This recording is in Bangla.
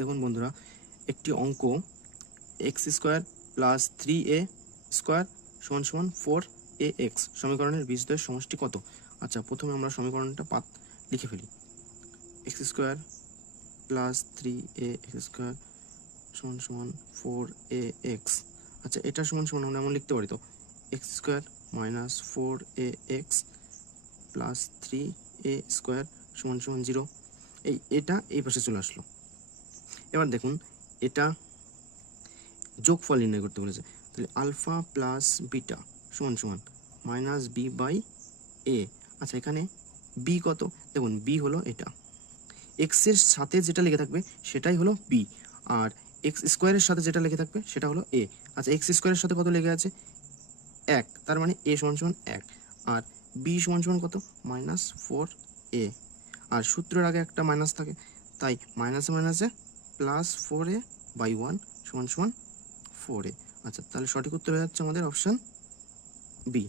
দেখুন বন্ধুরা, একটি অঙ্ক x square plus three a square সমান সমান ফোর এ এক্স সমীকরণের বীজদ্বয়ের সমষ্টি কত? আচ্ছা প্রথমে আমরা সমীকরণটা পাত, লিখে ফেলি। X square plus three a x square সমান সমান ফোর এ এক্স আচ্ছা এটা সমান সমান আমরা এমন লিখতে পারি তো? X square minus four a x plus three a square সমান সমান জিরো এই, এটা এই পাশে চলে আসলো। এবার দেখুন, এটা যোগফল নির্ণয় করতে বলেছে। তাহলে আলফা প্লাস বিটা সমান সমান মাইনাস বি বাই এ। আচ্ছা এখানে বি কত? দেখুন, বি হলো এটা। এক্সের সাথে যেটা লেগে থাকবে সেটাই হলো বি। আর এক্স স্কোয়ারের সাথে যেটা লেগে থাকবে সেটা হলো এ। আচ্ছা এক্স স্কোয়ারের সাথে কত লেগে আছে? এক। তার মানে এ সমান সমান এক। আর বি সমান সমান কত? মাইনাস ফোর এ। আর সূত্রের আগে একটা মাইনাস থাকে, তাই মাইনাসে মাইনাসে plus four a by one সমান সমান ফোর এ আচ্ছা তাহলে সঠিক উত্তর হয়ে যাচ্ছে আমাদের অপশান বি